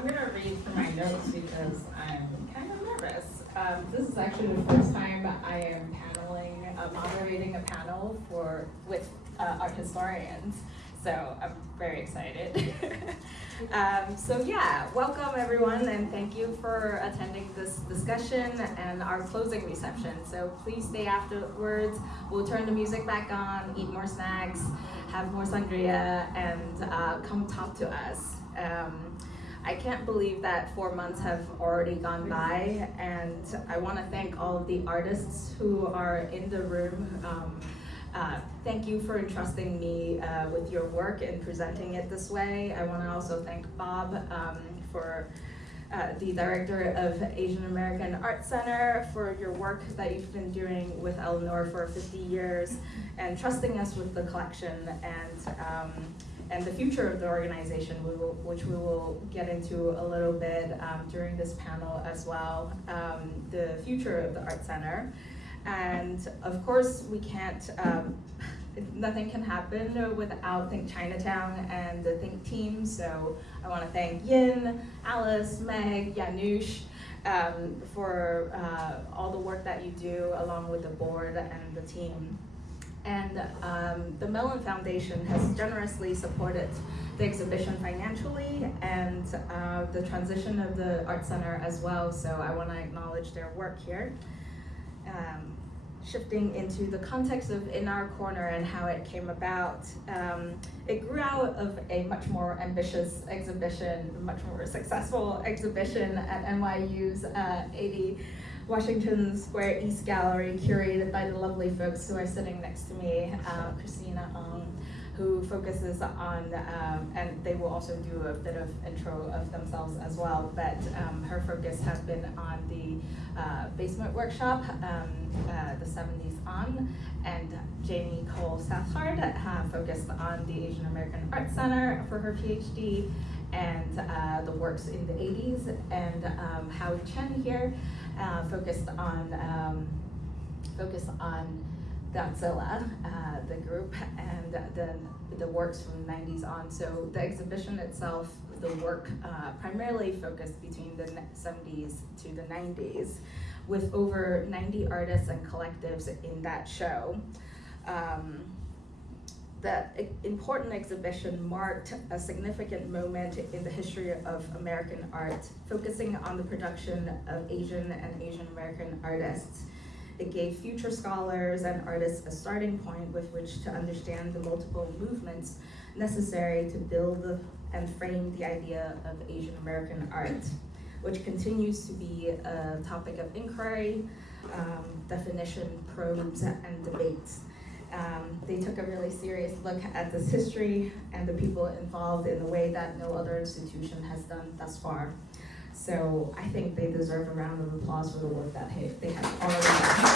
I'm gonna read from my notes because I'm kind of nervous. This is actually the first time I am moderating a panel with art historians. So I'm very excited. So yeah, welcome everyone, and thank you for attending this discussion and our closing reception. So please stay afterwards. We'll turn the music back on, eat more snacks, have more sangria, and come talk to us. I can't believe that 4 months have already gone by, and I want to thank all of the artists who are in the room. Thank you for entrusting me with your work and presenting it this way. I want to also thank Bob for the director of Asian American Art Center for your work that you've been doing with Eleanor for 50 years and trusting us with the collection and the future of the organization, which we will get into a little bit during this panel as well, the future of the Art Center. And of course, we can't, nothing can happen without Think Chinatown and the Think team. So I want to thank Yin, Alice, Meg, Yanush for all the work that you do along with the board and the team. And the Mellon Foundation has generously supported the exhibition financially and the transition of the Art Center as well. So I want to acknowledge their work here. Shifting into the context of In Our Corner and how it came about, it grew out of a much more ambitious exhibition, much more successful exhibition at NYU's 80 Washington Square East Gallery, curated by the lovely folks who are sitting next to me, Christina, who focuses on, and they will also do a bit of intro of themselves as well, but her focus has been on the basement workshop, the 70s on, and Jayne Cole Southard focused on the Asian American Art Center for her PhD, and the works in the 80s, and Howie Chen here focused on Godzilla, the group, and the works from the 90s on. So the exhibition itself, the work primarily focused between the 70s to the 90s, with over 90 artists and collectives in that show. The important exhibition marked a significant moment in the history of American art, focusing on the production of Asian and Asian American artists. It gave future scholars and artists a starting point with which to understand the multiple movements necessary to build and frame the idea of Asian American art, which continues to be a topic of inquiry, definition, probes, and debates. They took a really serious look at this history and the people involved in a way that no other institution has done thus far. So I think they deserve a round of applause for the work that they have already done.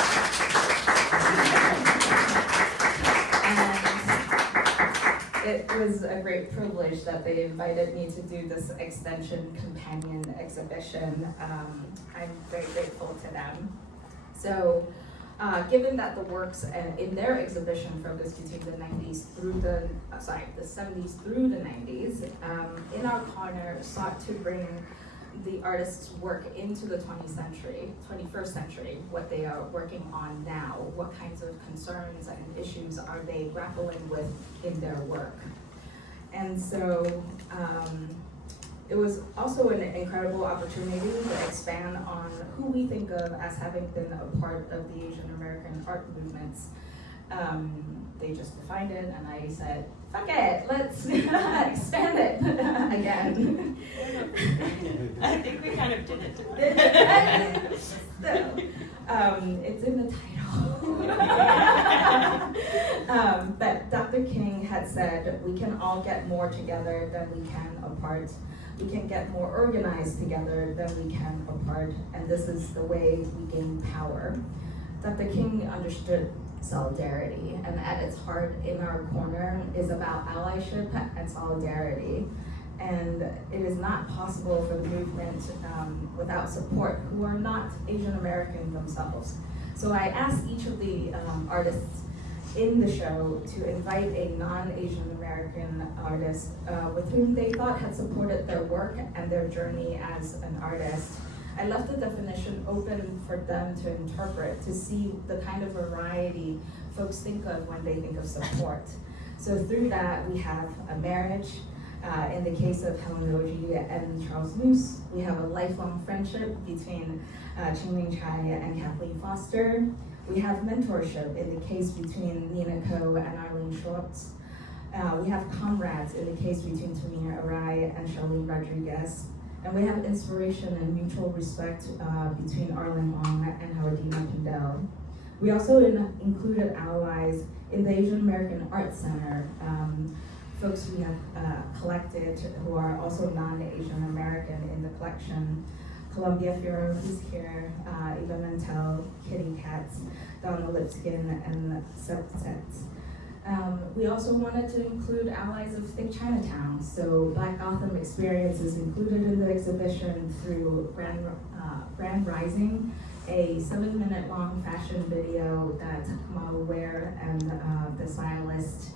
And it was a great privilege that they invited me to do this extension companion exhibition. I'm very grateful to them. So given that the works in their exhibition focused between the 70s through the 70s through the 90s, In Our Corner sought to bring the artist's work into the 21st century, what they are working on now, what kinds of concerns and issues are they grappling with in their work. And so it was also an incredible opportunity to expand on who we think of as having been a part of the Asian American art movements. They just defined it, and I said, fuck it, let's expand it again. I think we kind of did it. So, it's in the title. But Dr. King had said, we can all get more together than we can apart. We can get more organized together than we can apart, and this is the way we gain power. Dr. King understood solidarity, and at its heart, In Our Corner is about allyship and solidarity. And it is not possible for the movement without support who are not Asian American themselves. So I asked each of the artists in the show to invite a non-Asian American artist with whom they thought had supported their work and their journey as an artist. I left the definition open for them to interpret, to see the kind of variety folks think of when they think of support. So through that, we have a marriage. In the case of W.A.G.E and Charles Moose, we have a lifelong friendship between Ching-Ling Chai and Kathleen Foster. We have mentorship in the case between Nina Ko and Arlene Schwartz. We have comrades in the case between Tamina Arai and Charlene Rodriguez. And we have inspiration and mutual respect between Arlen Hong and Howardina Pindell. We also included allies in the Asian American Art Center, folks we have collected who are also non-Asian American in the collection. Columbia Firo, who's here, Eva Mantel, Kitty Katz, Donna Lipskin, and Subset. We also wanted to include allies of Think Chinatown, so Black Gotham Experience is included in the exhibition through Brand Rising, a 7-minute long fashion video that Kamala Ware and the stylist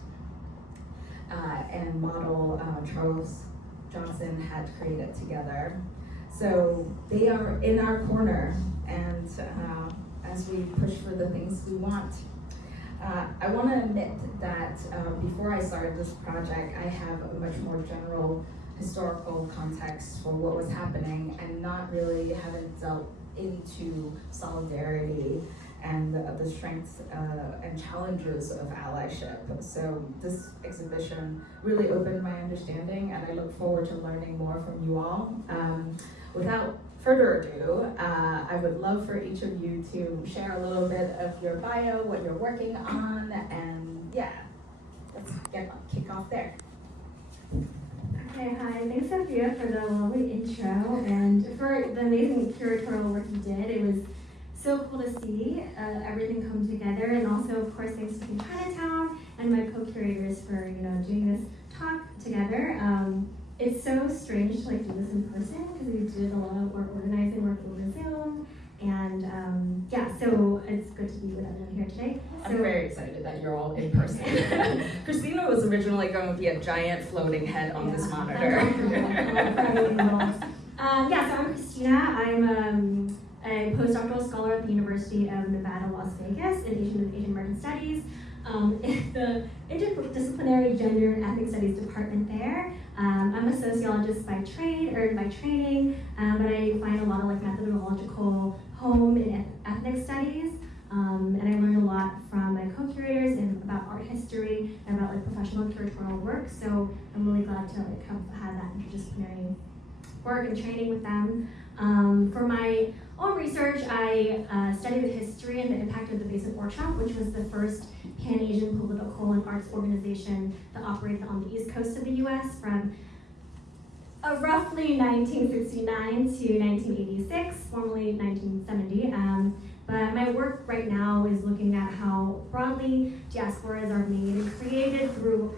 and model Charles Johnson had created together. So they are in our corner, and as we push for the things we want. I want to admit that before I started this project, I have a much more general historical context for what was happening and not really haven't dealt into solidarity and the strengths and challenges of allyship. So this exhibition really opened my understanding, and I look forward to learning more from you all. Without further ado, I would love for each of you to share a little bit of your bio, what you're working on, and yeah, let's kick off there. Okay, hi. Thanks, Sophia, for the lovely intro and for the amazing curatorial work you did. It was so cool to see everything come together, and also, of course, thanks to Chinatown and my co-curators for doing this talk together. It's so strange to do this in person because we did a lot of work organizing, work over Zoom, and yeah, so it's good to be with everyone here today. I'm very excited that you're all in person. Christina was originally going to be a giant floating head on this monitor. Yeah, so I'm Christina. I'm a postdoctoral scholar at the University of Nevada, Las Vegas in Asian American Studies. In the interdisciplinary gender and ethnic studies department there. I'm a sociologist by training, but I find a lot of methodological home in ethnic studies. And I learned a lot from my co-curators and about art history and about professional curatorial work. So I'm really glad to have that interdisciplinary work and training with them. For my own research, I studied the history and the impact of the Basic Workshop, which was the first Pan-Asian political and arts organization that operated on the East Coast of the US from roughly 1969 to 1986, formerly 1970. But my work right now is looking at how broadly diasporas are made and created through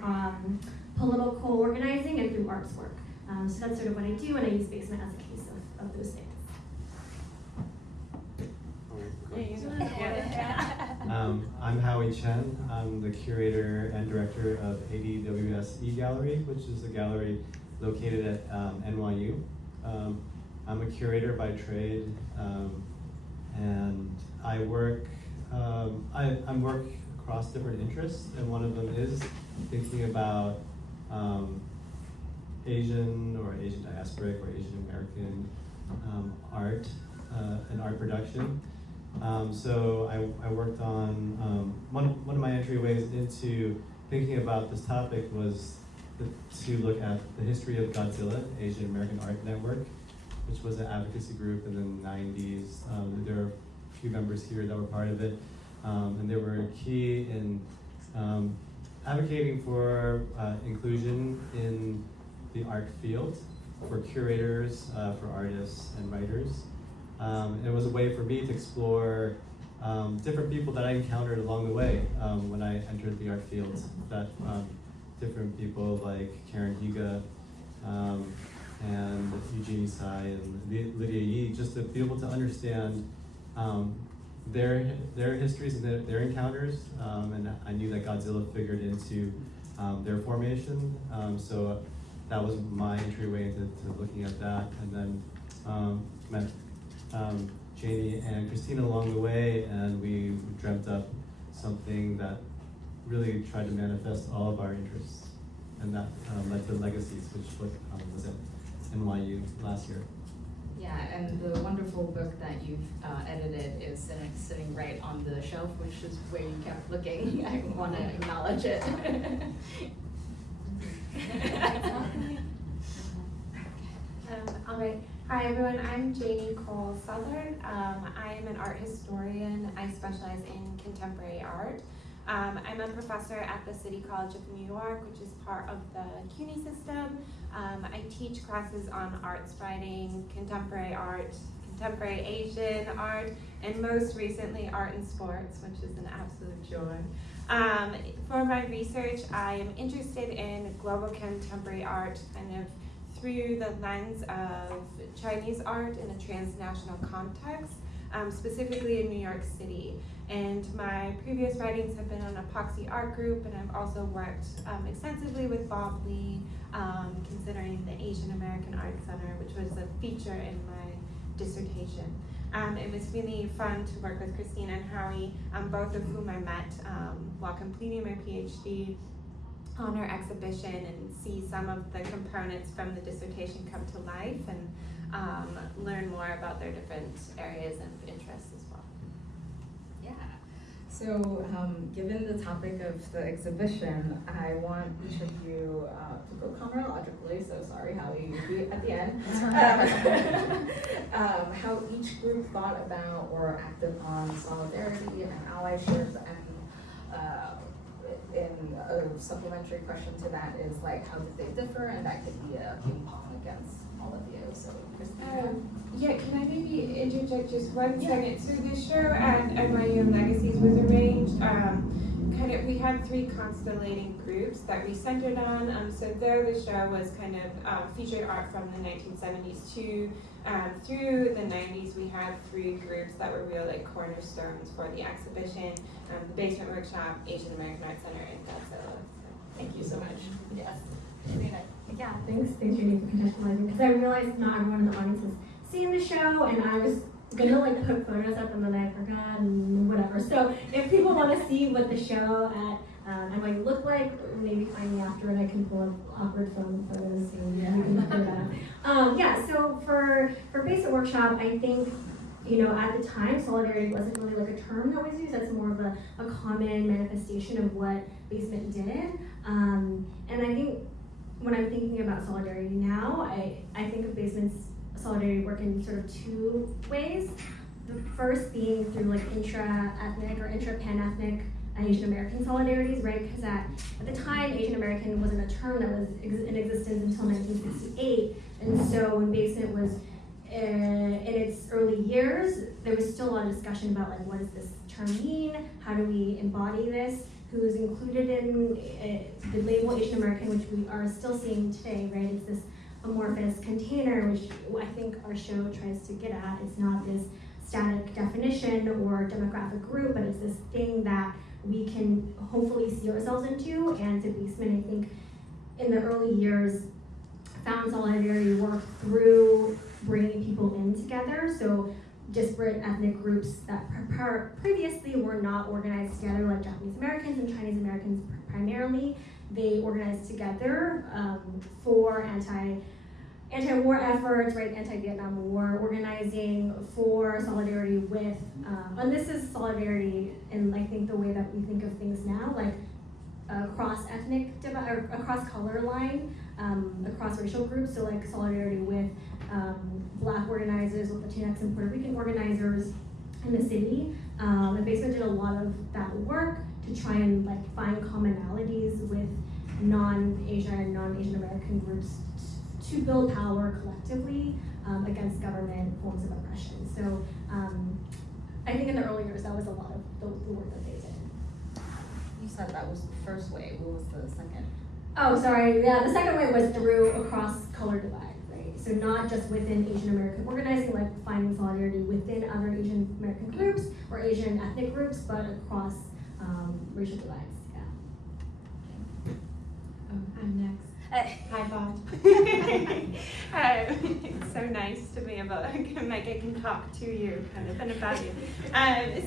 political organizing and through arts work. So that's sort of what I do, and I use basement as a case of those things. I'm Howie Chen. I'm the curator and director of W.A.G.E Gallery, which is a gallery located at NYU. I'm a curator by trade, and I work across different interests, and one of them is thinking about Asian or Asian diasporic or Asian American art and art production. So I worked on, one of my entryways into thinking about this topic was to look at the history of Godzilla, Asian American Art Network, which was an advocacy group in the 90s. There are a few members here that were part of it, and they were key in advocating for inclusion in the art field, for curators, for artists and writers. It was a way for me to explore different people that I encountered along the way when I entered the art field. That different people like Karen Higa and Eugenie Tsai and Lydia Yi, just to be able to understand their histories and their encounters, and I knew that Godzilla figured into their formation, so that was my entryway into looking at that, and then met Jayne and Christina along the way, and we dreamt up something that really tried to manifest all of our interests, and that led to Legacies, which was at NYU last year. Yeah, and the wonderful book that you've edited is sitting right on the shelf, which is where you kept looking. I want to acknowledge it. All right. Hi, everyone. I'm Jayne Cole Southard. I am an art historian. I specialize in contemporary art. I'm a professor at the City College of New York, which is part of the CUNY system. I teach classes on arts writing, contemporary art, contemporary Asian art, and most recently art and sports, which is an absolute joy. For my research, I am interested in global contemporary art kind of through the lens of Chinese art in a transnational context, specifically in New York City. And my previous writings have been on Epoxy Art Group, and I've also worked extensively with Bob Lee, considering the Asian American Art Center, which was a feature in my dissertation. It was really fun to work with Christina and Howie, both of whom I met while completing my PhD on our exhibition, and see some of the components from the dissertation come to life, and learn more about their different areas of interest as well. Yeah. So, given the topic of the exhibition, I want each of you to go chronologically. So sorry, Howie, you'll be at the end. How each group thought about or acted on solidarity and allyship, and in a supplementary question to that is like, how did they differ? And that could be a ping pong against all of you. So, Christina. Yeah, can I maybe interject just one second? So the show at NYU Legacies was arranged, we had three constellating groups that we centered on. So though the show was kind of featured art from the 1970s to through the 90s, we had three groups that were real like cornerstones for the exhibition: the Basement Workshop, Asian American Art Center, and Godzilla. So Thank you so much. Yes. Yeah, thanks Jayne for contextualizing, because I realized not everyone in the audience has seen the show, and I was gonna like put photos up and then I forgot and whatever. So if people want to see what the show at NYU looked like, maybe find me after and I can pull up awkward phone photos and we can figure that out. Yeah, so for Basic Workshop, I think, you know, at the time, solidarity wasn't really like a term that was used. That's more of a common manifestation of what Basement did. And I think when I'm thinking about solidarity now, I think of Basement's solidarity work in sort of two ways. The first being through like intra-ethnic or intra-pan-ethnic Asian American solidarities, right? Because at the time, Asian American wasn't a term that was in existence until 1968. And so when Basement was in its early years, there was still a lot of discussion about like, what does this term mean? How do we embody this? Who's included in the label Asian American, which we are still seeing today, right? It's this amorphous container, which I think our show tries to get at. It's not this static definition or demographic group, but it's this thing that we can hopefully see ourselves into. And to Basement, I think in the early years, found solidarity work through bringing people in together. So disparate ethnic groups that previously were not organized together, like Japanese Americans and Chinese Americans primarily, they organized together for anti-war efforts, right? Anti-Vietnam War organizing, for solidarity with, and this is solidarity in I think the way that we think of things now, like across ethnic or across color line, across racial groups. So like solidarity with Black organizers, with Latinx and Puerto Rican organizers in the city. And Basement did a lot of that work to try and like find commonalities with non-Asian and non-Asian American groups to build power collectively against government forms of oppression. So I think in the early years that was a lot of the work that they did. You said that was the first way. What was the second? Oh, sorry. Yeah, the second way was through across color divide, right? So not just within Asian American organizing, like finding solidarity within other Asian American groups or Asian ethnic groups, but across racial divides. I'm next. Hi, Bob. It's so nice to be able, like I can talk to you kind of and about you.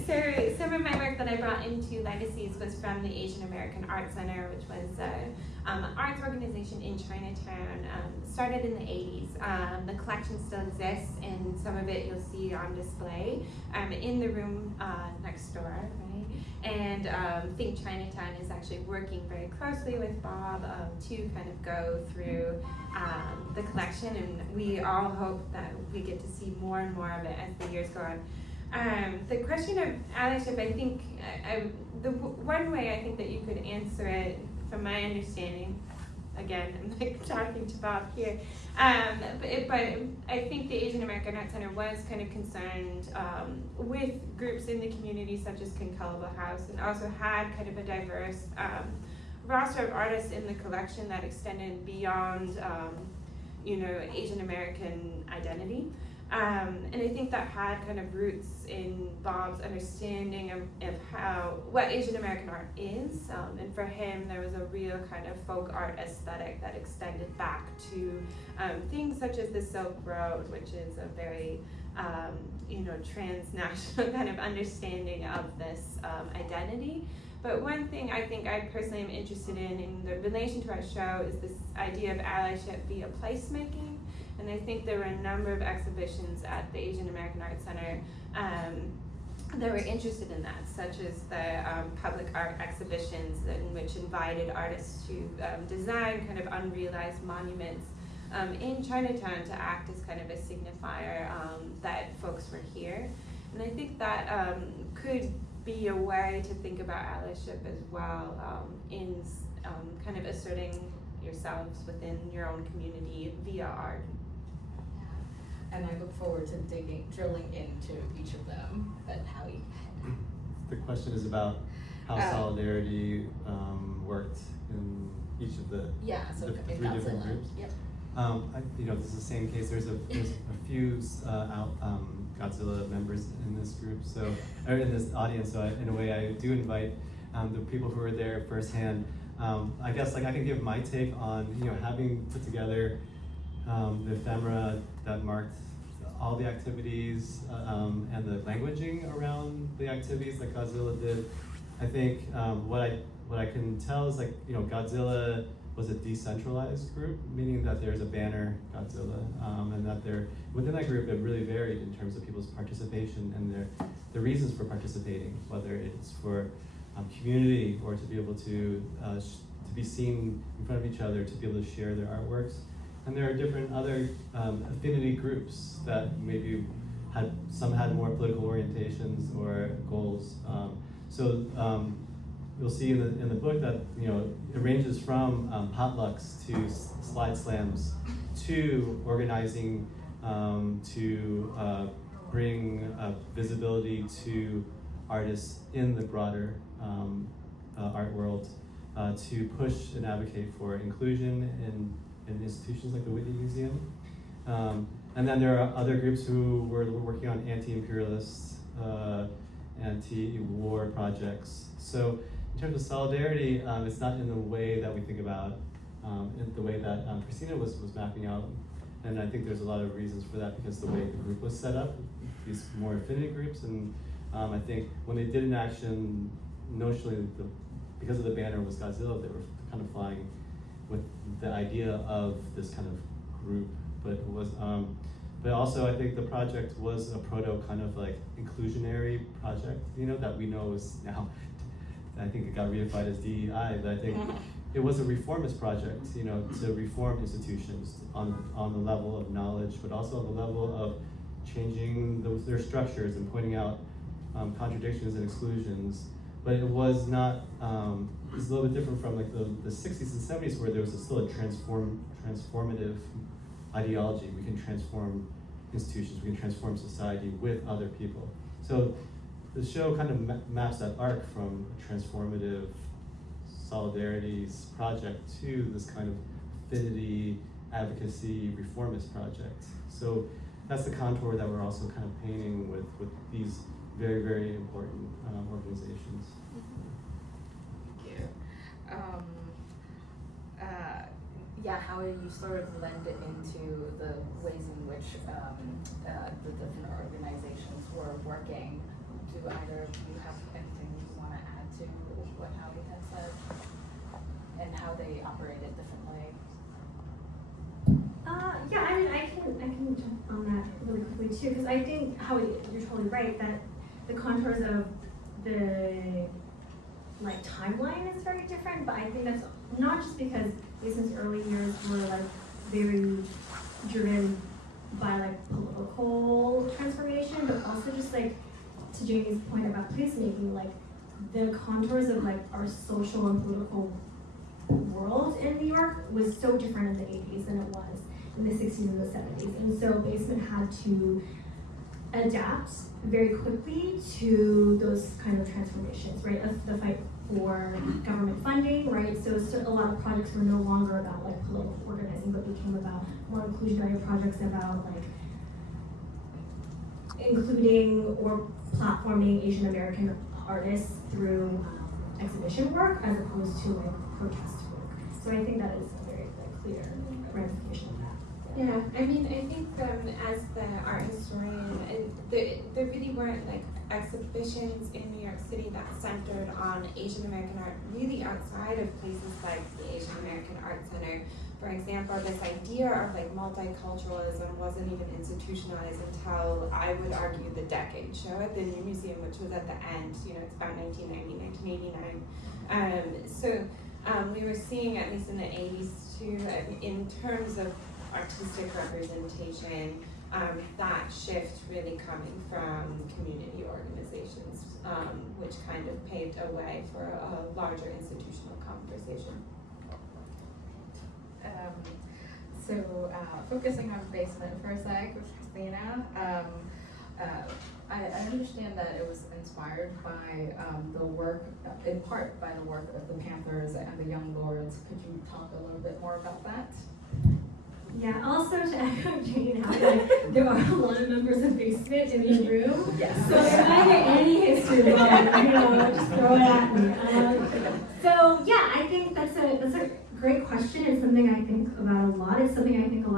So some of my work that I brought into Legacies was from the Asian American Art Center, which was an arts organization in Chinatown, started in the 80s. The collection still exists, and some of it you'll see on display in the room next door, right? And Think Chinatown is actually working very closely with Bob to kind of go through the collection, and we all hope that we get to see more and more of it as the years go on. The question of allyship, I think, the one way I think that you could answer it, from my understanding, again, I'm like talking to Bob here, but I think the Asian American Art Center was kind of concerned with groups in the community such as Concalable House, and also had kind of a diverse roster of artists in the collection that extended beyond, Asian American identity. And I think that had kind of roots in Bob's understanding of what Asian American art is. And for him, there was a real kind of folk art aesthetic that extended back to things such as the Silk Road, which is a very, transnational kind of understanding of this identity. But one thing I think I personally am interested in the relation to our show is this idea of allyship via placemaking. And I think there were a number of exhibitions at the Asian American Art Center that were interested in that, such as the public art exhibitions in which invited artists to design kind of unrealized monuments in Chinatown to act as kind of a signifier that folks were here. And I think that could be a way to think about allyship as well, in kind of asserting yourselves within your own community via art. And I look forward to drilling into each of them. But Howie. The question is about how solidarity worked in each of the, So the three different groups. Yep. This is the same case. There's a few Godzilla members in this group, or in this audience. So in a way, I do invite the people who were there firsthand. I guess I can give my take on having put together the ephemera that marked all the activities and the languaging around the activities that Godzilla did. I think what I can tell is Godzilla was a decentralized group, meaning that there's a banner Godzilla, and that within that group it really varied in terms of people's participation and their reasons for participating, whether it's for community or to be able to be seen in front of each other, to be able to share their artworks. And there are different other affinity groups that maybe some had more political orientations or goals. You'll see in the book that it ranges from potlucks to slide slams to organizing to bring visibility to artists in the broader art world, to push and advocate for inclusion in institutions like the Whitney Museum. And then there are other groups who were working on anti-imperialist, anti-war projects. So in terms of solidarity, it's not in the way that we think about, in the way that Christina was mapping out. And I think there's a lot of reasons for that, because the way the group was set up, these more affinity groups, and I think when they did an action, notionally, because of the banner was Godzilla, they were kind of flying with the idea of this kind of group, but it was, but also I think the project was a proto kind of inclusionary project, that we know is now, I think it got reified as DEI, but I think it was a reformist project, to reform institutions on the level of knowledge, but also on the level of changing their structures and pointing out contradictions and exclusions. But it was not, it's a little bit different from the 60s and 70s, where there was still a transformative ideology. We can transform institutions, we can transform society with other people. So the show kind of maps that arc from a transformative solidarities project to this kind of affinity advocacy reformist project. So that's the contour that we're also kind of painting with these very, very important organizations. Thank you. Yeah, how you sort of lend it into the ways in which the different organizations were working. Do either of you have anything you want to add to what Howie had said and how they operated differently? Yeah, I mean, I can jump on that really quickly too, because I think Howie, you're totally right that the contours of the like timeline is very different, but I think that's not just because since early years were like very driven by like political transformation, but also just like to Jayne's point about placemaking, like the contours of like our social and political world in New York was so different in the 80s than it was in the 60s and the 70s. And so Basement had to adapt very quickly to those kind of transformations, right? The fight for government funding, right? So a lot of projects were no longer about like political organizing, but became about more inclusionary projects about like including or platforming Asian American artists through exhibition work as opposed to like protest work. So I think that is a very like, clear ramification of that. Yeah, I mean, I think as the art historian, there really weren't like exhibitions in New York City that centered on Asian American art really outside of places like the Asian American Art Center. For example, this idea of like multiculturalism wasn't even institutionalized until, I would argue, the Decade show at the New Museum, which was at the end, it's about 1990, 1989. So we were seeing, at least in the 80s too, in terms of artistic representation, that shift really coming from community organizations, which kind of paved a way for a larger institutional conversation. So focusing on Basement for a sec with Christina, I understand that it was inspired by the work, in part by the work of the Panthers and the Young Lords. Could you talk a little bit more about that? Yeah, also to echo Jayne and Howie, there are a lot of members of Basement in the room. Yes. So if I get any history wrong, just throw it at me. So yeah, I think that's a great question. It's something I think about a lot. It's something I think a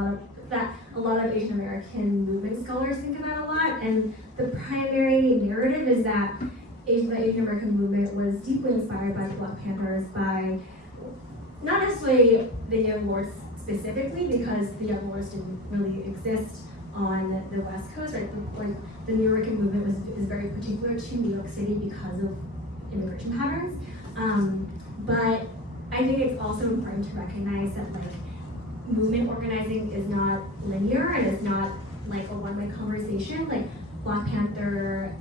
lot of Asian American movement scholars think about a lot. And the primary narrative is that the Asian American movement was deeply inspired by the Black Panthers, by not necessarily the Young Lords specifically, because the Young Lords didn't really exist on the West Coast, right? Like the New Yorker movement is very particular to New York City because of immigration patterns. But I think it's also important to recognize that like movement organizing is not linear and it's not like a one-way conversation. Like Black Panther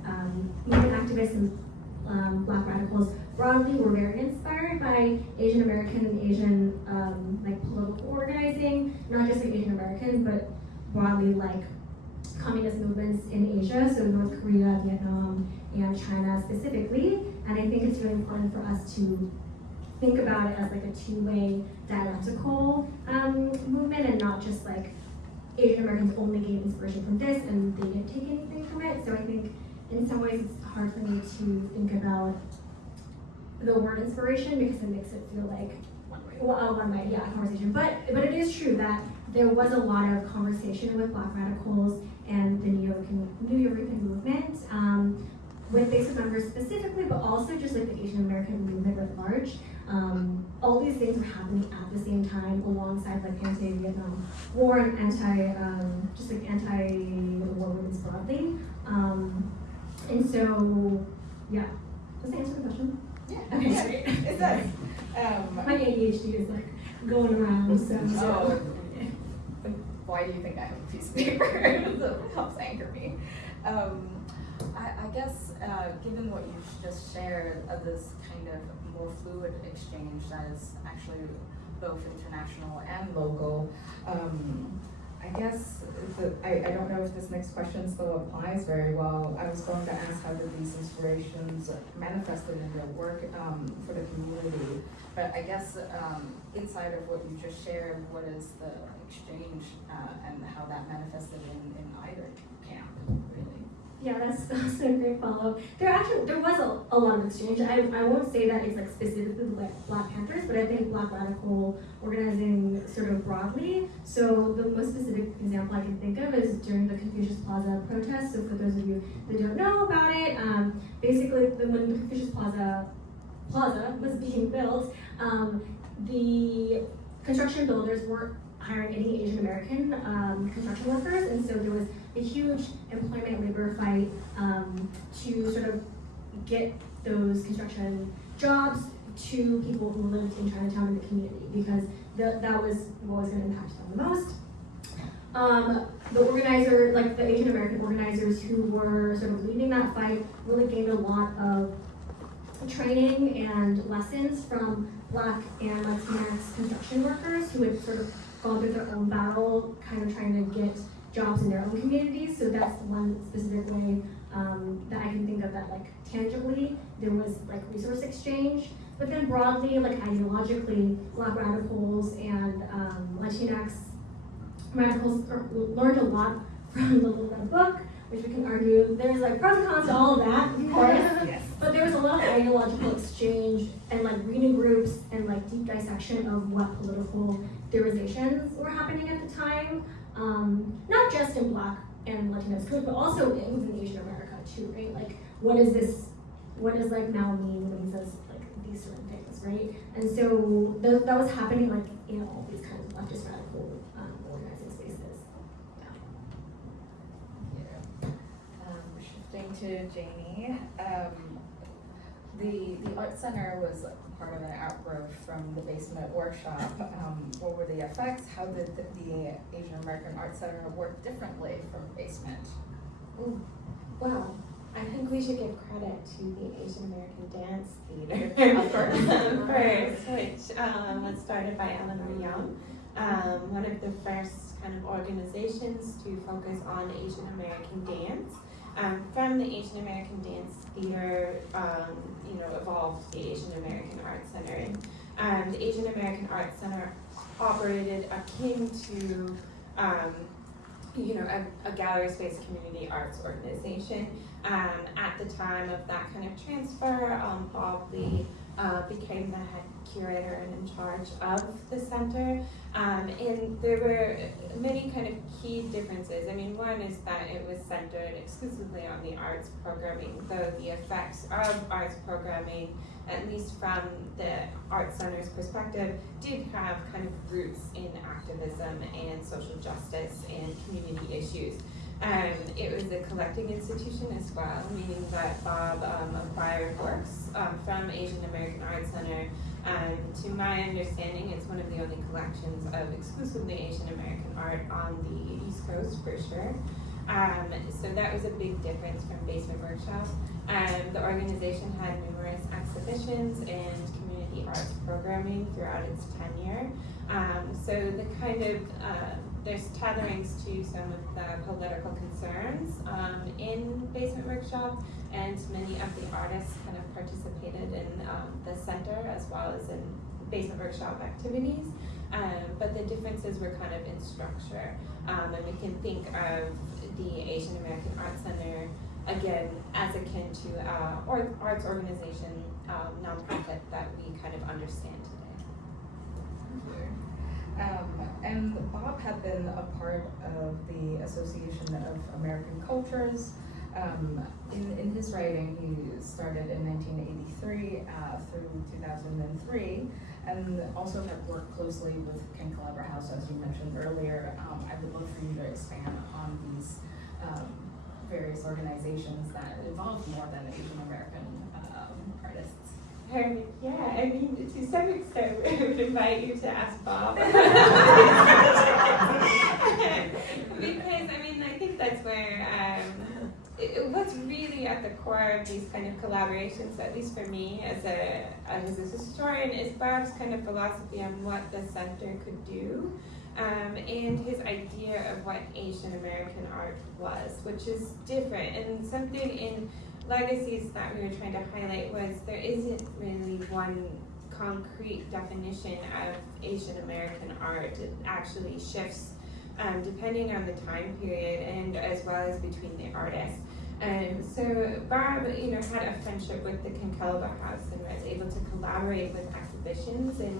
movement activists and Black radicals broadly were very inspired by Asian American and Asian like political organizing, not just like Asian Americans, but broadly like communist movements in Asia, so North Korea, Vietnam, and China specifically. And I think it's really important for us to think about it as like a two-way dialectical movement, and not just like Asian Americans only gained inspiration from this and they didn't take anything from it. So I think in some ways it's hard for me to think about the word inspiration because it makes it feel like one-way conversation. But it is true that there was a lot of conversation with Black radicals and the New Yorker movement, with basic members specifically, but also just like the Asian American movement at large. All these things were happening at the same time alongside like anti-Vietnam War and anti-war movements broadly. And so, yeah. Does that answer the question? Yeah, Okay. yeah, it does. My ADHD is like going around, so. Why do you think I have a piece of paper that helps anchor me? I guess, given what you've just shared of this kind of more fluid exchange that is actually both international and local, I guess, I don't know if this next question still applies very well. I was going to ask how did these inspirations manifested in your work for the community, but I guess inside of what you just shared, what is the exchange and how that manifested in either camp, really? Yeah, that's also a great follow-up. There was a lot of exchange. I won't say that it's like specifically like Black Panthers, but I think Black radical organizing sort of broadly. So the most specific example I can think of is during the Confucius Plaza protest. So for those of you that don't know about it, basically when the Confucius Plaza was being built, the construction builders weren't hiring any Asian American construction workers, and so there was a huge employment labor fight to sort of get those construction jobs to people who lived in Chinatown in the community, because that was what was going to impact them the most. The organizer, like the Asian American organizers who were sort of leading that fight, really gained a lot of training and lessons from Black and Latinx construction workers who had sort of gone through their own battle, kind of trying to get jobs in their own communities. So that's one specific way that I can think of that, like, tangibly there was like resource exchange. But then broadly, like ideologically, Black radicals and Latinx radicals learned a lot from the Little Red Book, which we can argue there's like pros and cons to all of that, of course. Yes. But there was a lot of ideological exchange and like reading groups and like deep dissection of what political theorizations were happening at the time, not just in Black and Latinx groups, but also in Asian America too, right? Like, what does like now mean when he says like these certain things, right? And so that was happening like in all these kinds of leftist radical organizing spaces. Shifting to Jayne, the Art Center was part of an outgrowth from the basement workshop. What were the effects? How did the Asian American Art Center work differently from basement? Ooh, well, I think we should give credit to the Asian American Dance Theater first, which was started by Eleanor Young, one of the first kind of organizations to focus on Asian American dance. From the Asian American Dance Theater, evolved the Asian American Art Center. And the Asian American Art Center operated akin to, a gallery space community arts organization. At the time of that kind of transfer, Bob Lee became the head curator and in charge of the center. And there were many kind of key differences. I mean, one is that it was centered exclusively on the arts programming, though the effects of arts programming, at least from the Art Center's perspective, did have kind of roots in activism and social justice and community issues. It was a collecting institution as well, meaning that Bob acquired works from Asian American Art Center. To my understanding, it's one of the only collections of exclusively Asian American art on the East Coast for sure. So that was a big difference from Basement Workshop. The organization had numerous exhibitions and community arts programming throughout its tenure. So the kind of, there's tetherings to some of the political concerns in Basement Workshop, and many of the artists kind of participated in the center as well as in Basement Workshop activities. But the differences were kind of in structure. And we can think of the Asian American Art Center, again, as akin to arts organization, nonprofit that we kind of understand today. And Bob had been a part of the Association of American Cultures. In his writing, he started in 1983 through 2003, and also had worked closely with Ken Calabra House, as you mentioned earlier. I would love for you to expand on these various organizations that involve more than Asian American artists. Yeah, I mean, to some extent, we would invite you to ask Bob. Because, I mean, I think that's where, what's really at the core of these kind of collaborations, at least for me as a historian, is Bob's kind of philosophy on what the center could do. and his idea of what Asian American art was, which is different. And something in Legacies that we were trying to highlight was there isn't really one concrete definition of Asian American art. It actually shifts depending on the time period and as well as between the artists. So Bob, had a friendship with the Concalba House and was able to collaborate with exhibitions and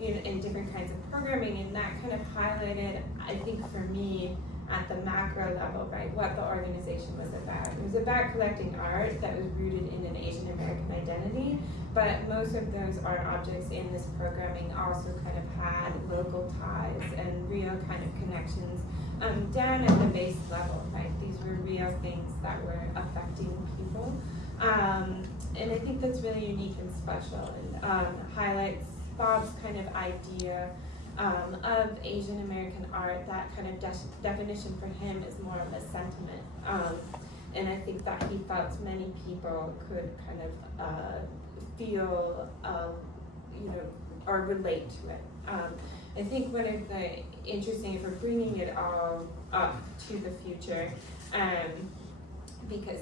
in different kinds of programming, and that kind of highlighted, I think for me, at the macro level, right, what the organization was about. It was about collecting art that was rooted in an Asian American identity, but most of those art objects in this programming also kind of had local ties and real kind of connections down at the base level, right? These were real things that were affecting people. And I think that's really unique and special and highlights Bob's kind of idea of Asian American art. That kind of definition for him is more of a sentiment. And I think that he felt many people could kind of feel, or relate to it. I think one of the interesting, if we're bringing it all up to the future, because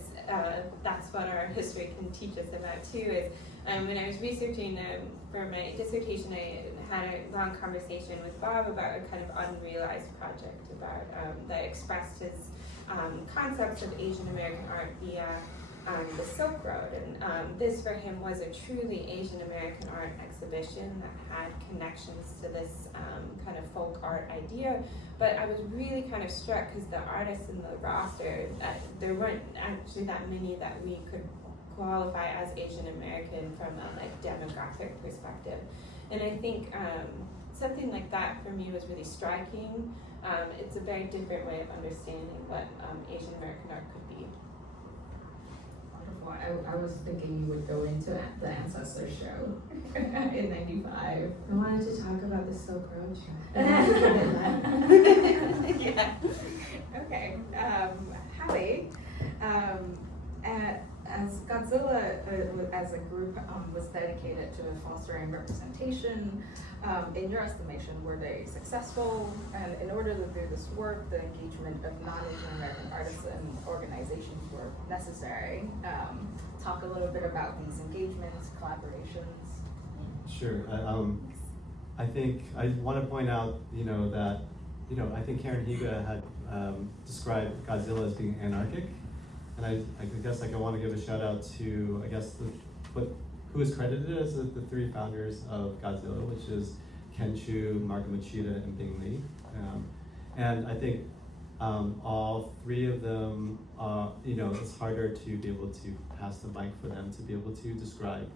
that's what our history can teach us about too, is when I was researching for my dissertation, I had a long conversation with Bob about a kind of unrealized project about that expressed his concepts of Asian American art via the Silk Road. And this for him was a truly Asian American art exhibition that had connections to this kind of folk art idea. But I was really kind of struck because the artists in the roster, there weren't actually that many that we could qualify as Asian American from a demographic perspective. And I think something like that for me was really striking. It's a very different way of understanding what Asian American art could be. Wonderful. I was thinking you would go into the Ancestors show in '95. I wanted to talk about the Silk Road show. Yeah. Okay. Howie, as Godzilla as a group was dedicated to fostering representation, in your estimation, were they successful? And in order to do this work, the engagement of non-Asian American artists and organizations were necessary. Talk a little bit about these engagements, collaborations. Sure. I think I want to point out, that, I think Karen Higa had described Godzilla as being anarchic. And I guess I want to give a shout out to, who is credited as the three founders of Godzilla, which is Ken Chu, Margo Machida, and Bing Lee. And I think all three of them, it's harder to be able to pass the mic for them to be able to describe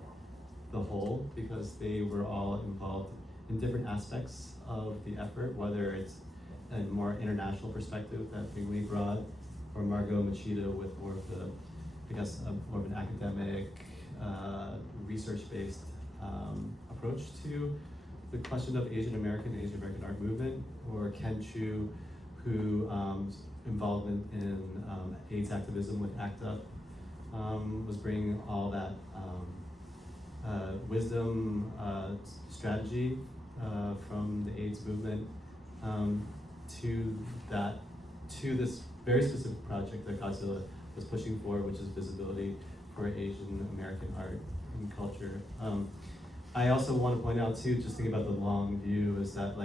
the whole, because they were all involved in different aspects of the effort, whether it's a more international perspective that Bing Lee brought, or Margo Machida with more of the, more of an academic, research-based approach to the question of Asian American art movement, or Ken Chu, who involvement in AIDS activism with ACT UP, was bringing all that wisdom, strategy from the AIDS movement to this very specific project that Godzilla was pushing for, which is visibility for Asian American art and culture. I also want to point out too, just thinking about the long view, is that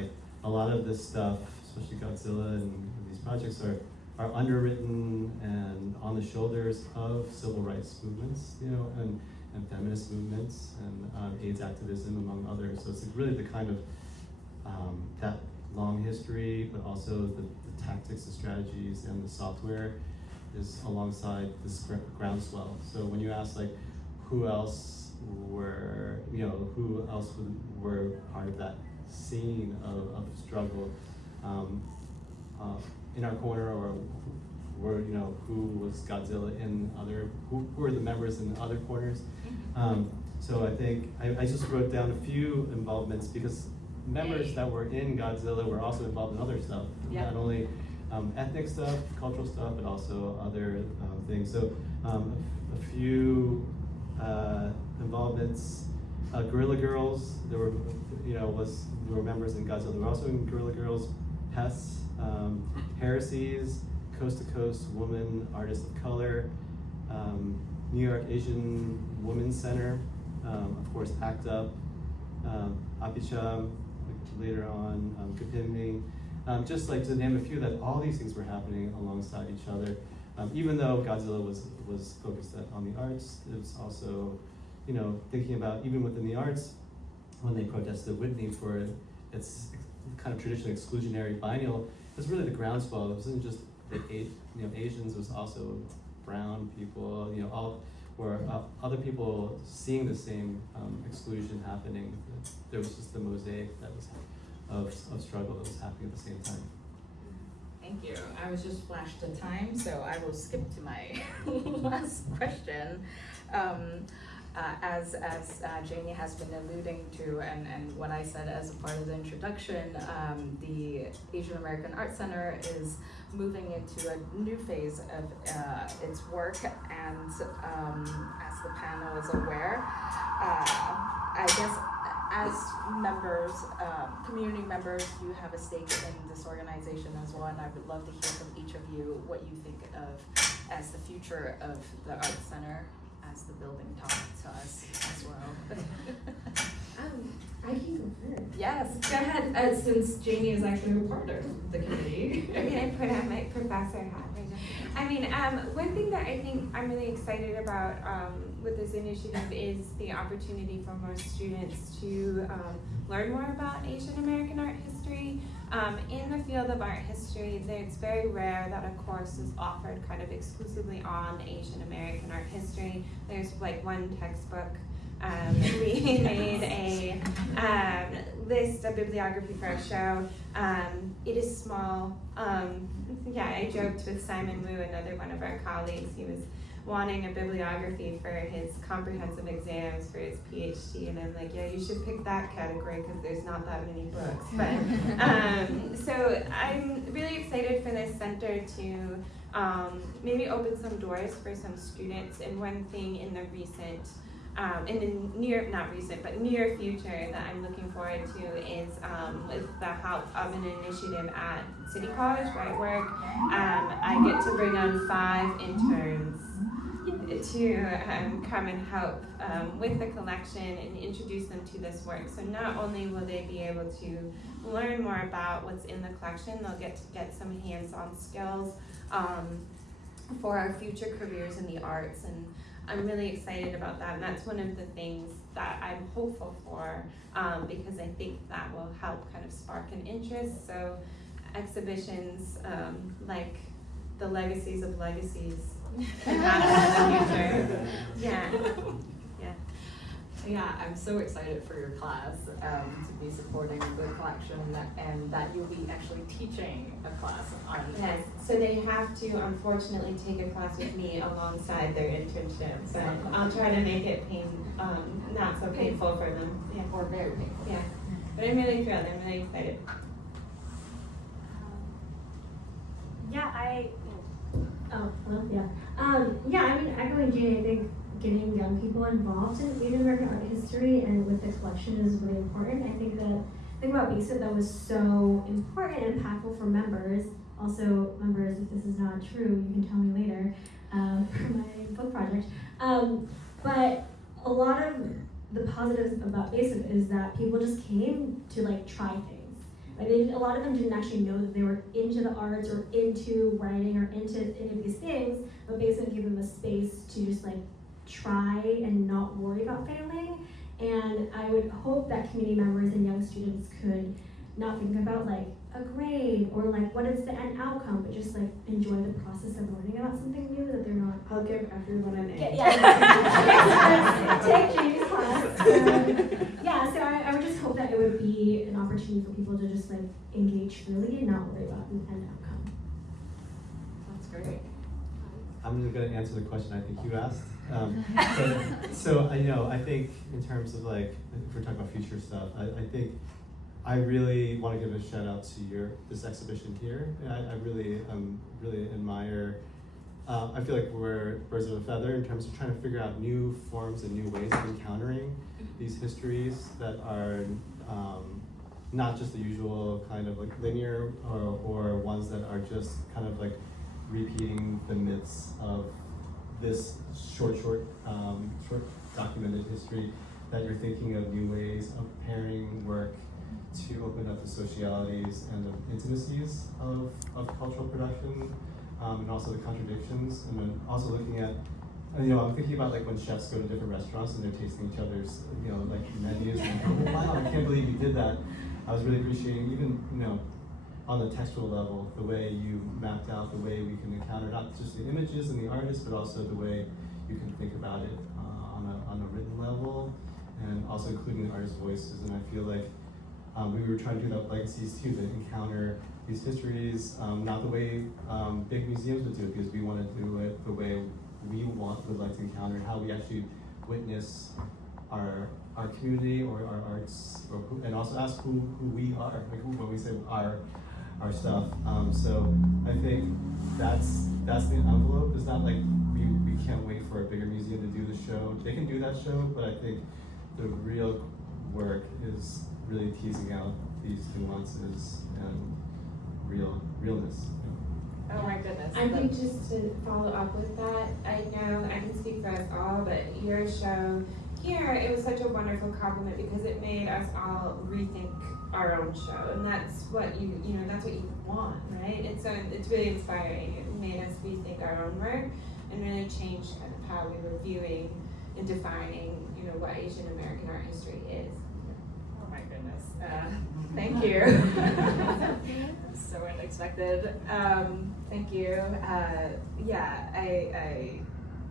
a lot of this stuff, especially Godzilla and these projects, are underwritten and on the shoulders of civil rights movements, and feminist movements and AIDS activism, among others. So it's really the kind of that long history, but also the tactics, the strategies, and the software is alongside this groundswell. So when you ask who else were part of that scene of struggle in our corner, or who was Godzilla in who were the members in other corners. So I think I just wrote down a few involvements, because members that were in Godzilla were also involved in other stuff, not only ethnic stuff, cultural stuff, but also other things. So a few involvements Guerrilla Girls, there were members in Godzilla. There were also in Guerrilla Girls, Pests, Heresies, Coast to Coast Woman Artist of Color, New York Asian Women's Center, of course ACT UP, Apicha, later on, Kapimni, just like to name a few, that all these things were happening alongside each other. Even though Godzilla was focused on the arts, it was also, thinking about even within the arts, when they protested Whitney for its kind of traditionally exclusionary biennial, it was really the groundswell. It wasn't just the Asians, it was also brown people, or other people seeing the same exclusion happening. There was just the mosaic that was of struggle that was happening at the same time. Thank you. I was just flashed to time, so I will skip to my last question. As Jayne has been alluding to, and what I said as a part of the introduction, the Asian American Art Center is moving into a new phase of its work, and as the panel is aware, I guess as members, community members, you have a stake in this organization as well, and I would love to hear from each of you what you think of as the future of the Art Center, as the building talks to us as well. I can go first. Yes, go ahead, since Jayne is actually a part of the committee. I'm gonna put on my professor hat right now. I mean, one thing that I think I'm really excited about with this initiative is the opportunity for more students to learn more about Asian American art history. In the field of art history, it's very rare that a course is offered kind of exclusively on Asian American art history. There's like one textbook. We made a list, a bibliography for our show. It is small. I joked with Simon Wu, another one of our colleagues. He was wanting a bibliography for his comprehensive exams for his PhD, and I'm like, yeah, you should pick that category because there's not that many books. But so I'm really excited for this center to maybe open some doors for some students. And one thing in the recent in the near future that I'm looking forward to is with the help of an initiative at City College where I work. I get to bring on 5 interns to come and help with the collection and introduce them to this work. So not only will they be able to learn more about what's in the collection, they'll get some hands-on skills for our future careers in the arts, and I'm really excited about that, and that's one of the things that I'm hopeful for because I think that will help kind of spark an interest. So exhibitions like the Legacies of Legacies can happen in the future. Yeah, I'm so excited for your class to be supporting the collection, and that you'll be actually teaching a class on. Yes, so they have to unfortunately take a class with me alongside their internship, but I'll try to make it not so painful for them. Yeah, Or very painful. yeah. But I'm really thrilled. I'm really excited. I mean, echoing Jayne, I think getting young people involved in Asian American art history and with the collection is really important. I think the thing about BASIC that was so important and impactful for members, also members, if this is not true, you can tell me later for my book project. But a lot of the positives about BASIC is that people just came to like try things. Like a lot of them didn't actually know that they were into the arts or into writing or into any of these things, but basically gave them a space to just like try and not worry about failing. And I would hope that community members and young students could not think about like a grade or like what is the end outcome, but just like enjoy the process of learning about something new that they're not. I'll give everyone an A. Take Jayne's class. So I would just hope that it would be an opportunity for people to just like engage fully and not worry about an end outcome. That's great. I'm going to answer the question I think you asked. So I think in terms of like, if we're talking about future stuff, I think I really want to give a shout out to this exhibition here. I really admire I feel like we're birds of a feather in terms of trying to figure out new forms and new ways of encountering these histories that are not just the usual kind of like linear or ones that are just kind of like repeating the myths of this short documented history, that you're thinking of new ways of pairing work to open up the socialities and the intimacies of cultural production, and also the contradictions, and then also looking at, I'm thinking about like when chefs go to different restaurants and they're tasting each other's, like menus, and oh wow, I can't believe you did that. I was really appreciating even, on the textual level, the way you mapped out the way we can encounter not just the images and the artists, but also the way you can think about it on a written level, and also including the artists' voices. And I feel like we were trying to do that with Legacies too, to encounter these histories, not the way big museums would do it, because we want to do it the way we would like to encounter, how we actually witness our community or our arts, and also ask who we are, like when we say our stuff. So I think that's the envelope. It's not like we can't wait for a bigger museum to do the show. They can do that show, but I think the real work is really teasing out these nuances and realness. Oh my goodness. I think just to follow up with that, I know I can speak for us all, but your show here, it was such a wonderful compliment because it made us all rethink our own show, and that's what that's what you want, right? It's really inspiring. It made us rethink our own work and really change kind of how we were viewing and defining, what Asian American art history is. Oh my goodness. Thank you. So unexpected. Thank you.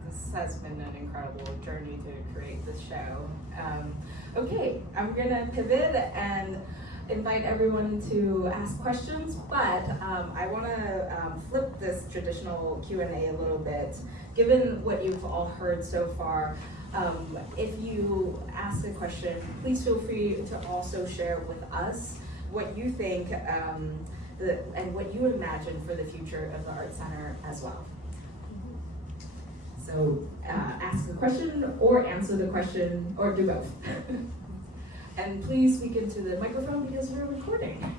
This has been an incredible journey to create this show. Okay, I'm gonna pivot and invite everyone to ask questions, but I wanna flip this traditional Q&A a little bit. Given what you've all heard so far, if you ask a question, please feel free to also share with us what you think and what you imagine for the future of the Art Center as well. So ask a question or answer the question or do both. And please speak into the microphone because we're recording.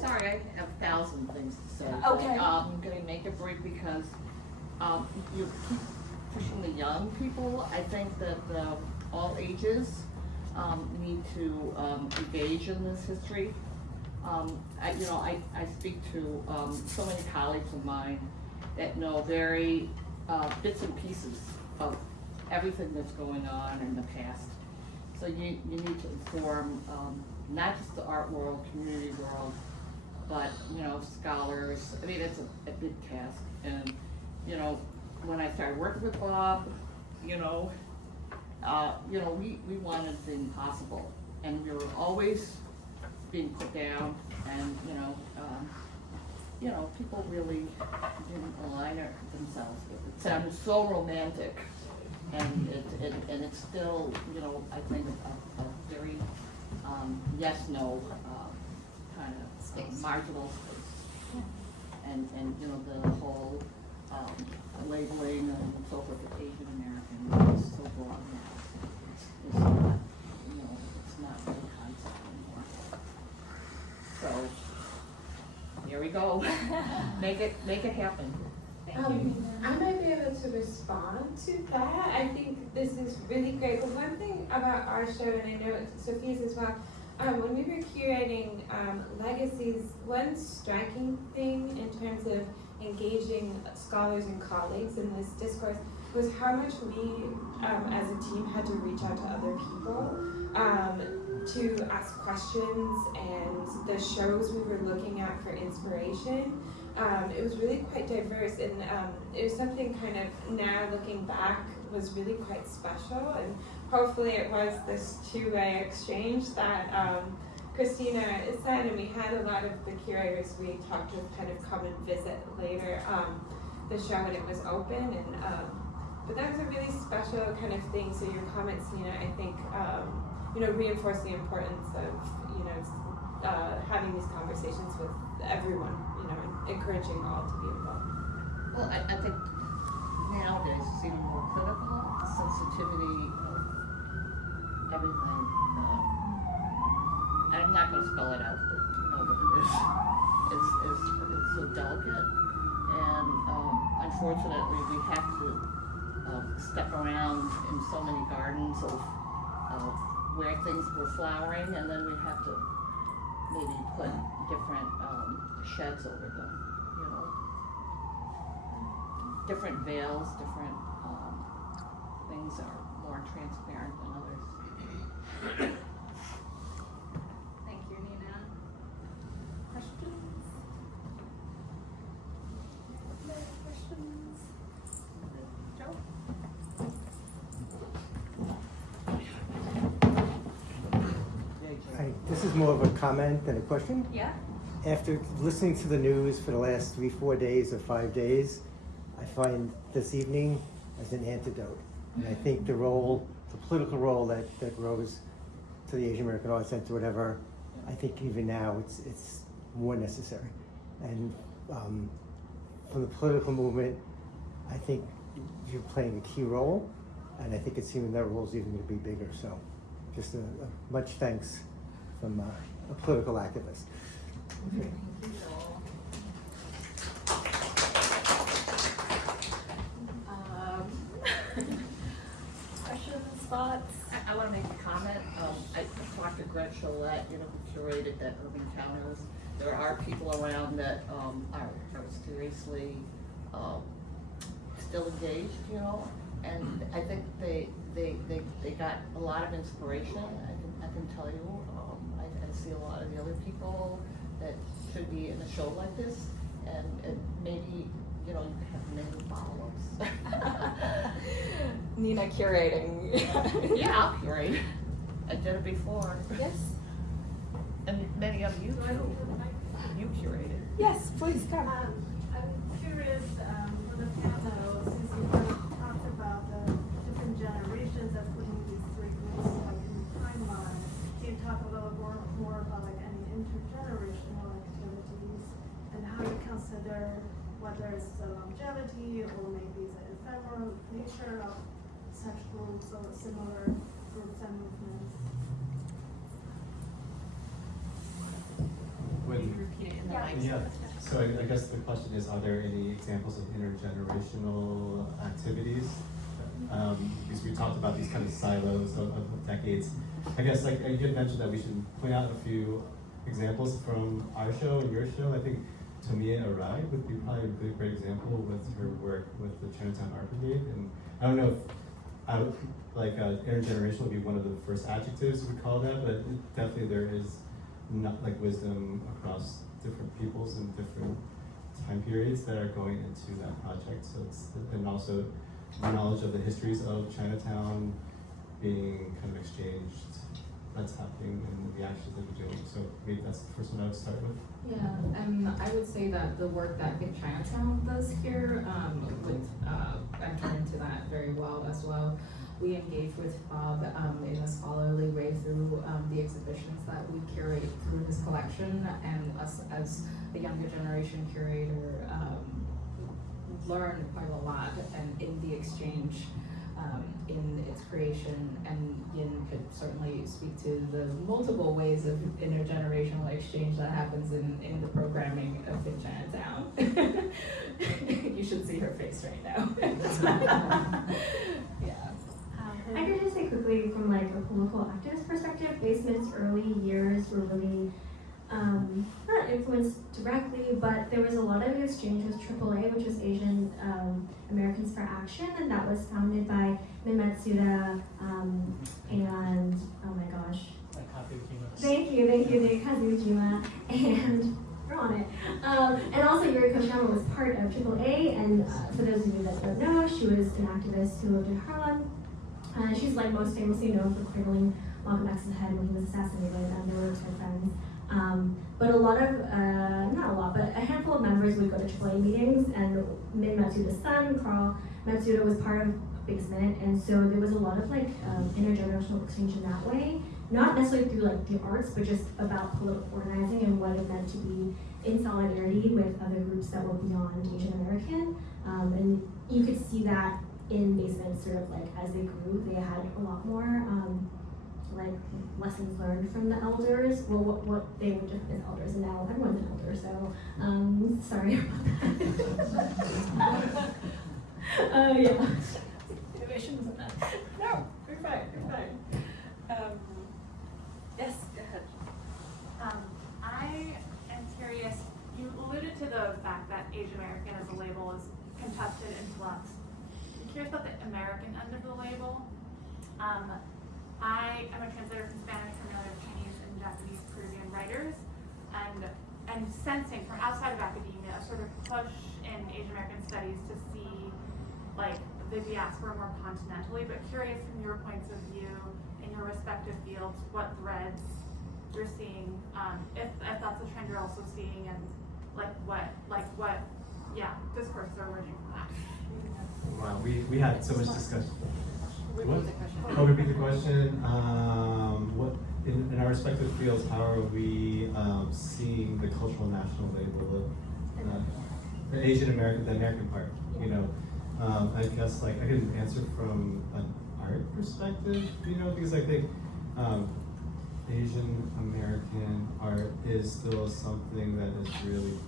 Sorry, I have 1,000 things to say. Okay. But, I'm going to make it brief because you keep pushing the young people. I think that all ages need to engage in this history. I speak to so many colleagues of mine that know very bits and pieces of everything that's going on in the past. So you need to inform not just the art world, community world, but scholars. I mean, it's a big task. And when I started working with Bob, we wanted the impossible, and we were always being put down, and people really didn't align themselves with it. It sounded so romantic, and it's still, I think a very yes/no kind of space, marginal space, and the whole labeling and so forth of Asian American is so broad now. It's not, it's not a concept anymore. So here we go. Make it happen. I might be able to respond to that. I think this is really great. But one thing about our show, and I know Sophia's as well, when we were curating Legacies, one striking thing in terms of engaging scholars and colleagues in this discourse was how much we, as a team, had to reach out to other people to ask questions, and the shows we were looking at for inspiration. It was really quite diverse, and it was something kind of, now looking back, was really quite special, and hopefully it was this two-way exchange that Christina said, and we had a lot of the curators we talked to kind of come and visit later the show when it was open, and but that was a really special kind of thing. So your comments, Nina, I think reinforce the importance of having these conversations with everyone, you know, encouraging all to be involved. Well, I think nowadays it's even more critical, the sensitivity of everything. I'm not going to spell it out, but you know what it is. It's so delicate, and unfortunately we have to step around in so many gardens of where things were flowering, and then we have to maybe put different sheds over them, you know. Different veils, different things are more transparent than others. Thank you, Nina. Questions? No questions? Joe? Hi, this is more of a comment than a question. Yeah? After listening to the news for the last 3-4 days or 5 days, I find this evening as an antidote. And I think the political role that rose to the Asian American Arts Center, whatever, I think even now it's more necessary. And from the political movement, I think you're playing a key role, and I think it's even that role is even going to be bigger. So just a much thanks from a political activist. Okay. Thank you, Joel. Questions, thoughts? I want to make a comment. I talked to Greg Cholette, you know, who curated that urban townhouse. There are people around that are seriously still engaged, you know, and I think they got a lot of inspiration. I can tell you. I see a lot of the other people that should be in a show like this, and maybe, you know, you could have many follow-ups. Nina curating. Yeah, I'll curate. I did it before. Yes? And many of you too. You curated. Yes, please come. I'm curious, for the panel, since you talked about the different generations of putting these three groups like in the timeline, can you talk a little more about like any intergenerational activities and how you consider whether it's the longevity or maybe the ephemeral nature of such groups or similar groups and movements? Yeah, so I guess the question is, are there any examples of intergenerational activities? Because we talked about these kind of silos of decades. I guess like you had mentioned that we should point out a few examples from our show and your show. I think Sophia Ma would be probably a great example with her work with the Chinatown Art Brigade. And I don't know if intergenerational would be one of the first adjectives we call that, but definitely there is not like wisdom across different peoples and different time periods that are going into that project. So it's, and also knowledge of the histories of Chinatown being kind of exchanged, that's happening and the actions that we're doing. So maybe that's the first one I would start with. Yeah, and I would say that the work that Big Chinatown does here would enter into that very well as well. We engage with Bob in a scholarly way through the exhibitions that we curate through his collection, and us as the younger generation curator learn quite a lot, and in the exchange in its creation, and Yin could certainly speak to the multiple ways of intergenerational exchange that happens in the programming of Big Chinatown. You should see her face right now. Yeah. I could just say quickly from like a political activist perspective, Basement's early years were really not influenced directly, but there was a lot of exchange with AAA, which was Asian Americans for Action, and that was founded by Min Matsuda and, oh my gosh. Thank you, Nick Kazujima, and you're on it. And also Yuri Kochiyama was part of AAA, and for those of you that don't know, she was an activist who lived in Harlem. She's like most famously known for cradling Malcolm X's head when he was assassinated, and they were her friends. But a lot of, not a lot, but a handful of members would go to AAA meetings, and Min Matsuda's son, Carl Matsuda, was part of Basement, and so there was a lot of like intergenerational exchange in that way. not necessarily through like the arts, but just about political organizing and what it meant to be in solidarity with other groups that were beyond Asian American. And you could see that in Basement, sort of like as they grew, they had a lot more like lessons learned from the elders. Well, what they were different as elders, and now everyone's an elder. So sorry about that. Yeah. Innovation isn't that. No, you're fine, you're fine. Yes, go ahead. I am curious, you alluded to the fact that Asian American as a label is contested in flux. I'm curious about the American end of the label. I am a translator from Spanish, primarily of Chinese and Japanese Peruvian writers, and sensing from outside of academia a sort of push in Asian American studies to see like the diaspora more continentally, but curious from your points of view in your respective fields, what threads you're seeing, if that's a trend you're also seeing, and what discourses are emerging from that. Wow, we had so much discussion. Repeat the question. Oh, repeat the question. What in our respective fields, how are we seeing the cultural national label of the Asian American, the American part? You know, I guess like I can answer from an art perspective. You know, because I think Asian American art is still something that is really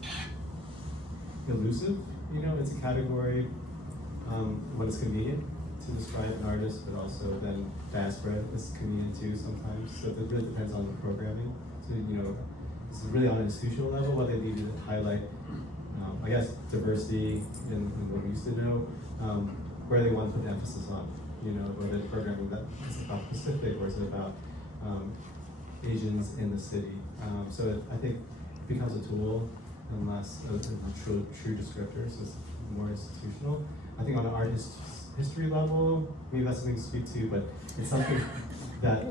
elusive. You know, it's a category when it's convenient to describe an artist, but also then diaspora is convenient too sometimes. So it really depends on the programming. So you know, it's really on an institutional level what they need to highlight. I guess diversity in what we used to know, where they want to put the emphasis on. You know, whether the programming that is about Pacific or is it about Asians in the city. So I think it becomes a tool and less a true descriptor. So it's more institutional. I think on an art history level, maybe that's something to speak to, but it's something that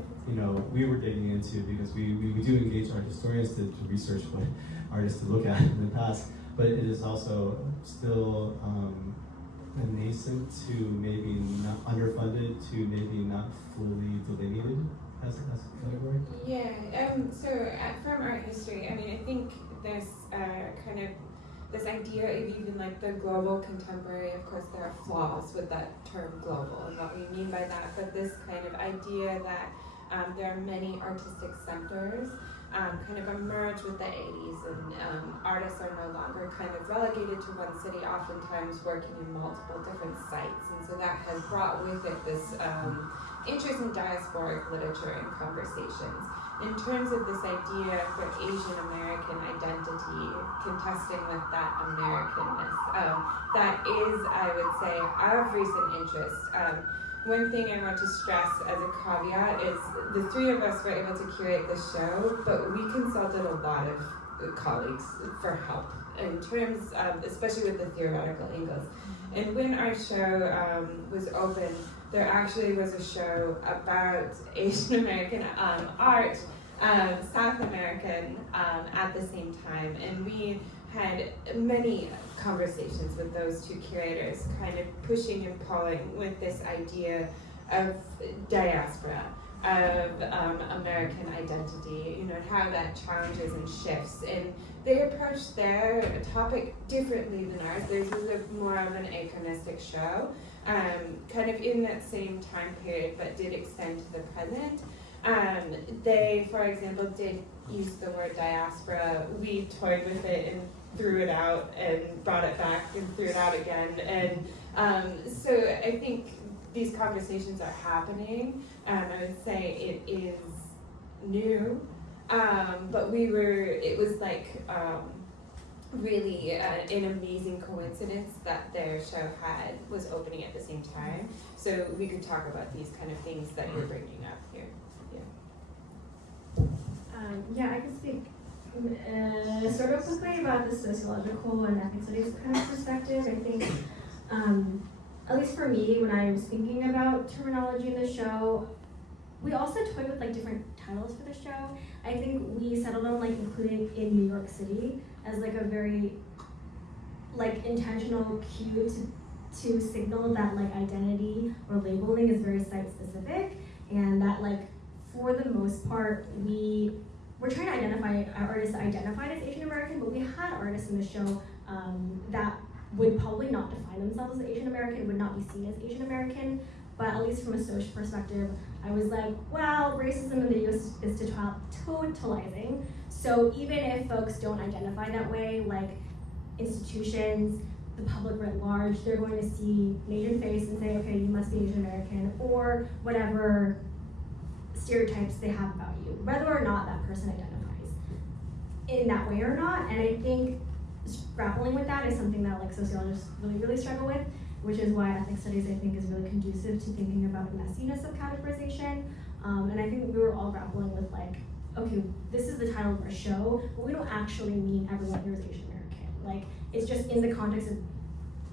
we were digging into because we do engage art historians to research what artists to look at in the past, but it is also still nascent to maybe not underfunded to maybe not fully delineated as a category. Yeah, from art history, I mean, I think there's kind of this idea of even like the global contemporary. Of course, there are flaws with that term global and what we mean by that, but this kind of idea that there are many artistic centers kind of emerged with the 80s, and artists are no longer kind of relegated to one city, oftentimes working in multiple different sites, and so that has brought with it this interest in diasporic literature and conversations. In terms of this idea for Asian American identity, contesting with that Americanness, that is, I would say, of recent interest. One thing I want to stress as a caveat is the three of us were able to curate the show, but we consulted a lot of colleagues for help in terms of, especially with the theoretical angles. And when our show was open, there actually was a show about Asian American art, South American at the same time, and we had many conversations with those two curators, kind of pushing and pulling with this idea of diaspora, of American identity, and how that challenges and shifts. And they approached their topic differently than ours. Theirs was more of an anachronistic show, kind of in that same time period, but did extend to the present. They, for example, did use the word diaspora. We toyed with it and threw it out and brought it back and threw it out again. And so I think these conversations are happening. I would say it is new, but it was like really an amazing coincidence that their show was opening at the same time. So we could talk about these kind of things that you're bringing up here. Yeah, I can speak sort of quickly about the sociological and ethnic studies kind of perspective. I think, at least for me, when I was thinking about terminology in the show, we also toyed with like different titles for the show. I think we settled on like including in New York City as like a very like intentional cue to signal that like identity or labeling is very site specific, and that like for the most part, we're trying to identify artists that identified as Asian American, but we had artists in the show that would probably not define themselves as Asian American, would not be seen as Asian American, but at least from a social perspective, I was like, well, racism in the US is totalizing, so even if folks don't identify that way, like institutions, the public writ large, they're going to see an Asian face and say, okay, you must be Asian American, or whatever stereotypes they have about you, whether or not that person identifies in that way or not. And I think grappling with that is something that like sociologists really struggle with, which is why ethnic studies I think is really conducive to thinking about the messiness of categorization. And I think we were all grappling with like, okay, this is the title of our show, but we don't actually mean everyone here is Asian American. Like, it's just in the context of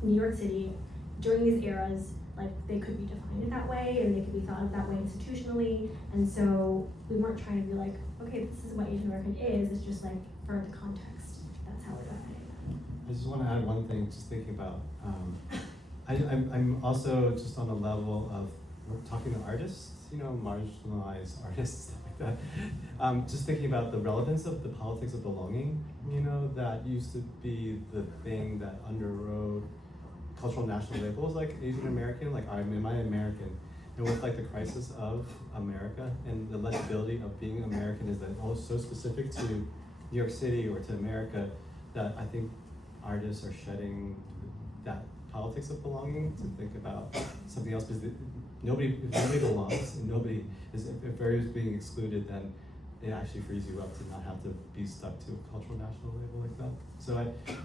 New York City during these eras, like they could be defined that way and they could be thought of that way institutionally. And so we weren't trying to be like, okay, this is what Asian American is. It's just like for the context, that's how we're defining it. I just want to add one thing, just thinking about, I'm also just on a level of, we're talking to artists, you know, marginalized artists, stuff like that. Just thinking about the relevance of the politics of belonging, you know, that used to be the thing that underwrote cultural national labels like Asian American, like am I American? And with like the crisis of America and the legibility of being American is that so specific to New York City or to America that I think artists are shedding that politics of belonging to think about something else, because if nobody belongs and if everybody's being excluded, then it actually frees you up to not have to be stuck to a cultural national label like that. So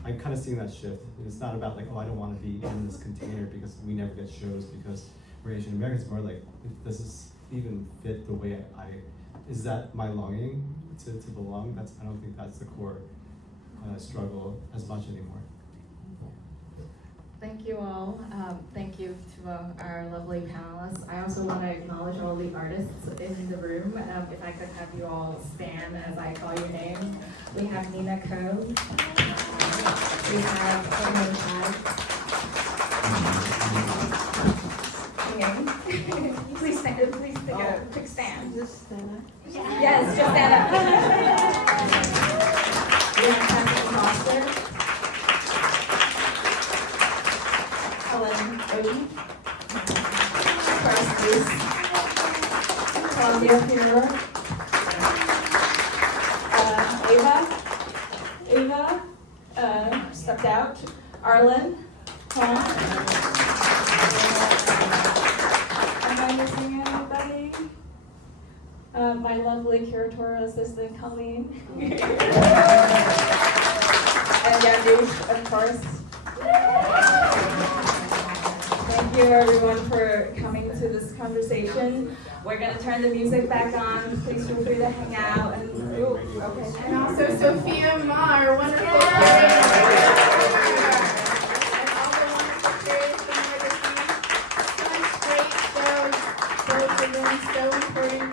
I'm kind of seeing that shift. It's not about like, oh, I don't want to be in this container because we never get shows because we're Asian Americans. It's more like, does this even fit the way is that my longing to belong? I don't think that's the core struggle as much anymore. Thank you all. Thank you to our lovely panelists. I also want to acknowledge all the artists in the room. If I could have you all stand as I call your names. We have Nina Ko. We have Singing. Please stand. Please take a quick stand. Just stand up. Yes, just stand up. We have Parsons Foster. Frieze, Columbia Funeral, Ava, stepped out, Arlen, Am I missing anybody? My lovely curatorial assistant, Colleen. And Yadush, of course. Thank you everyone for coming to this conversation. We're going to turn the music back on. Please feel free to hang out. And also Sophia Ma, our wonderful curator. And all the wonderful curators from Legacies. Such great shows. Both of them so important.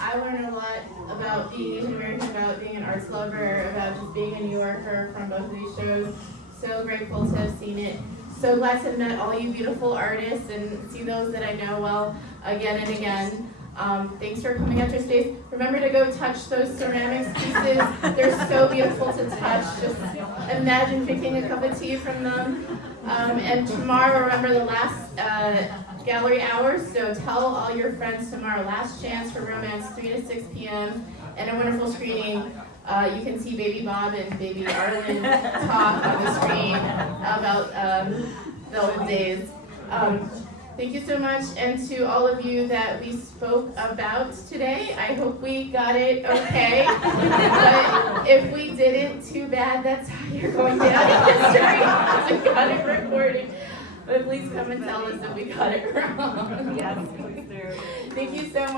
I learned a lot about being Asian American, about being an arts lover, about just being a New Yorker from both of these shows. So grateful to have seen it. So glad to have met all you beautiful artists and see those that I know well again and again. Thanks for coming out to your space. Remember to go touch those ceramics pieces. They're so beautiful to touch. Just imagine drinking a cup of tea from them. And tomorrow, remember the last gallery hours. So tell all your friends tomorrow, last chance for romance, 3 to 6 p.m. and a wonderful screening. You can see Baby Bob and Baby Arlen talk on the screen about the old days. Thank you so much, and to all of you that we spoke about today, I hope we got it okay. But if we didn't, too bad, that's how you're going down in history. We got it recorded. But please come and tell us if we got it wrong. Yes, please do. Thank you so much.